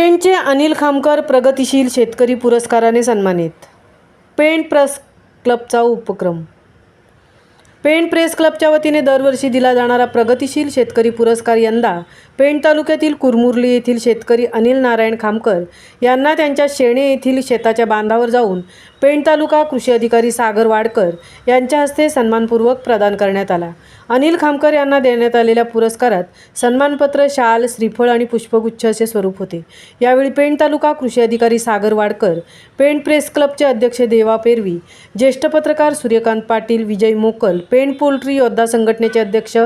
पेणचे अनिल खामकर प्रगतिशील शेतकरी पुरस्काराने सन्मानित। पेण प्रेस क्लबचा उपक्रम। पेण प्रेस क्लबच्या वतीने दरवर्षी दिला जाणारा प्रगतिशील शेतकरी पुरस्कार यंदा पेण तालुक्यातील कुरमुर्ली येथील शेतकरी अनिल नारायण खामकर यांना त्यांच्या शेणे येथील शेताच्या बांधावर जाऊन पेण तालुका कृषी अधिकारी सागर वाडकर यांच्या हस्ते सन्मानपूर्वक प्रदान करण्यात आला। अनिल खामकर यांना देण्यात आलेल्या पुरस्कारात सन्मानपत्र, शाल, श्रीफळ आणि पुष्पगुच्छ असे स्वरूप होते। यावेळी पेण तालुका कृषी अधिकारी सागर वाडकर, पेण प्रेस क्लबचे अध्यक्ष देवा पेरवी, ज्येष्ठ पत्रकार सूर्यकांत पाटील, विजय मोकल, पेण पोल्ट्री योद्धा संघटनेचे अध्यक्ष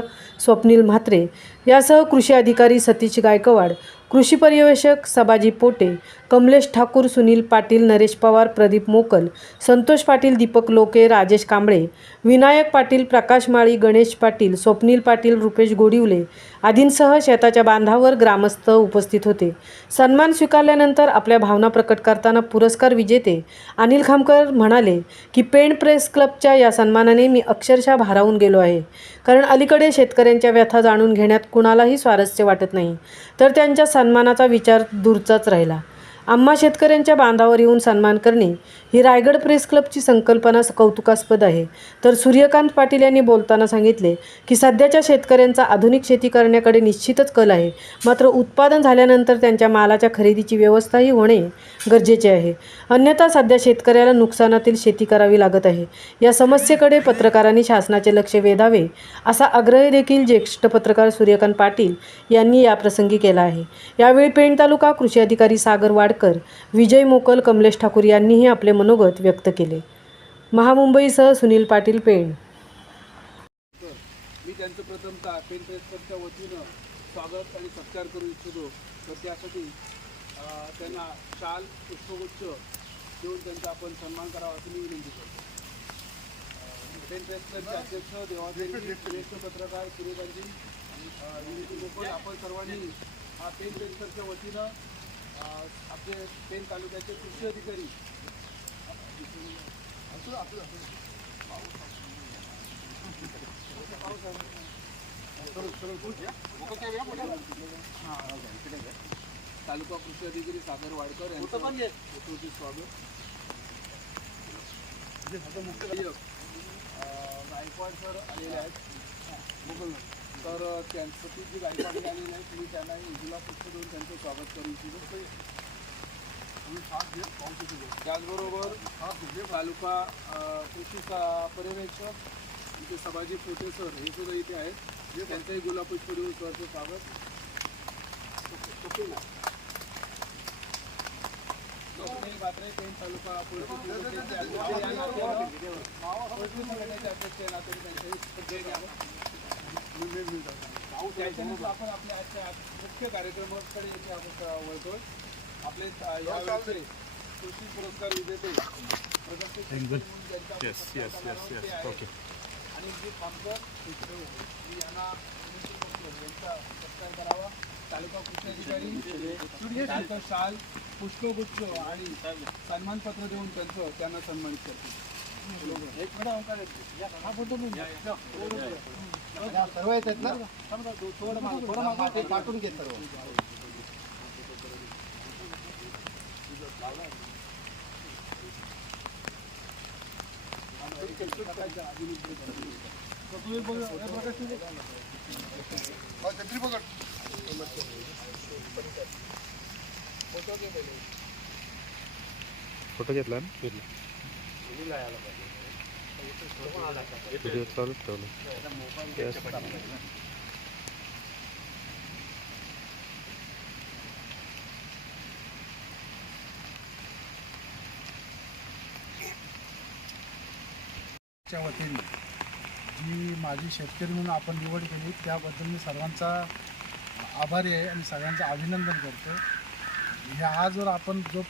स्वप्नील म्हात्रे यासह कृषी अधिकारी सतीश गायकवाड, कृषी पर्यवेक्षक सबाजी पोटे, कमलेश ठाकूर, सुनील पाटील, नरेश पवार, प्रदीप मोकल, संतोष पाटील, दीपक लोके, राजेश कांबळे, विनायक पाटील, प्रकाश माळी, गणेश पाटील, स्वप्नील पाटील, रुपेश गोडिवले आदींसह शेताच्या बांधावर ग्रामस्थ उपस्थित होते। सन्मान स्वीकारल्यानंतर आपल्या भावना प्रकट करताना पुरस्कार विजेते अनिल खामकर म्हणाले की पेण प्रेस क्लबच्या या सन्मानाने मी अक्षरशः भारावून गेलो आहे, कारण अलीकडे शेतकऱ्यांच्या व्यथा जाणून घेण्यात कुणालाही स्वारस्य वाटत नाही, तर त्यांच्या सन्मानाचा विचार दूरचाच राहिला। आम्हा शेतकऱ्यांच्या बांधावर येऊन सन्मान करणे ही रायगड प्रेस क्लबची संकल्पना कौतुकास्पद आहे। तर सूर्यकांत पाटील यांनी बोलताना सांगितले की सध्याच्या शेतकऱ्यांचा आधुनिक शेती करण्याकडे निश्चितच कल आहे, मात्र उत्पादन झाल्यानंतर त्यांच्या मालाच्या खरेदीची व्यवस्थाही होणे गरजेचे आहे, अन्यथा सध्या शेतकऱ्याला नुकसानातील शेती करावी लागत आहे। या समस्येकडे पत्रकारांनी शासनाचे लक्ष वेधावे असा आग्रह देखील ज्येष्ठ पत्रकार सूर्यकांत पाटील यांनी याप्रसंगी केला आहे। यावेळी पेण तालुका कृषी अधिकारी सागर वाडकर, विजय मोकल, कमलेश ठाकूर यांनीही आपले मनोगत व्यक्त केले। महामुंबईसह सुनील पाटील, पेण। मी त्यांचं प्रथमतः पेण प्रेस क्लबच्या वतीनं स्वागत आणि सत्कार करू इच्छितो। तर त्यासाठी त्यांना शाल, पुष्पगुच्छ देऊन त्यांचा आपण सन्मान करावा अशी मी विनंती करतो। पेण प्रेस क्लबचे अध्यक्ष देवादेवी, ज्येष्ठ पत्रकार सूर्यकांतजी, विजय मोकल, आपण सर्वांनी पेण प्रेस क्लबच्या वतीनं आपले पेण तालुक्याचे कृषी अधिकारी तालुका कृषी अधिकारी सागर वाडकर यांचं यथोचित स्वागत। गायकवाड सर आलेले आहेत, तर त्यांचं जी गायकवाड आलेले आहेत तुम्ही त्यांना उजला पुष्प देऊन त्यांचं स्वागत करू इच्छितो। त्याचबरोबर तालुका कृषी पर्यवेक्षक इथे सबाजी पोटे सर हे सुद्धा इथे आहेत, त्यांचंही गुलाबपुष्प देऊन सरचं स्वागत। स्वप्नील पात्रे, पेण तालुका पोल्ट्री संघटनेचे अध्यक्ष नाते त्यांच्याही त्याच्यानंतर आपण आपल्या आजच्या मुख्य कार्यक्रमाकडे इथे आपण वळतोय। आपले यावेळी कृषी पुरस्कार विजेते अनिल खामकर यांना यांचा सत्कार करावा। तालुका कृषी अधिकारी त्यांचं शाल, पुष्पगुच्छ आणि सन्मानपत्र देऊन त्यांना सन्मानित करतील। एक सर्व येतात ना, थोडं काटून घेत सर्व। फोटो घेतला ना, व्हिडिओ चालूच ठेवलं। च्या वतीने जी माझी शेतकरी म्हणून आपण निवड केली त्याबद्दल मी सर्वांचा आभारी आहे आणि सगळ्यांचं अभिनंदन करतो। ह्या जर आपण जो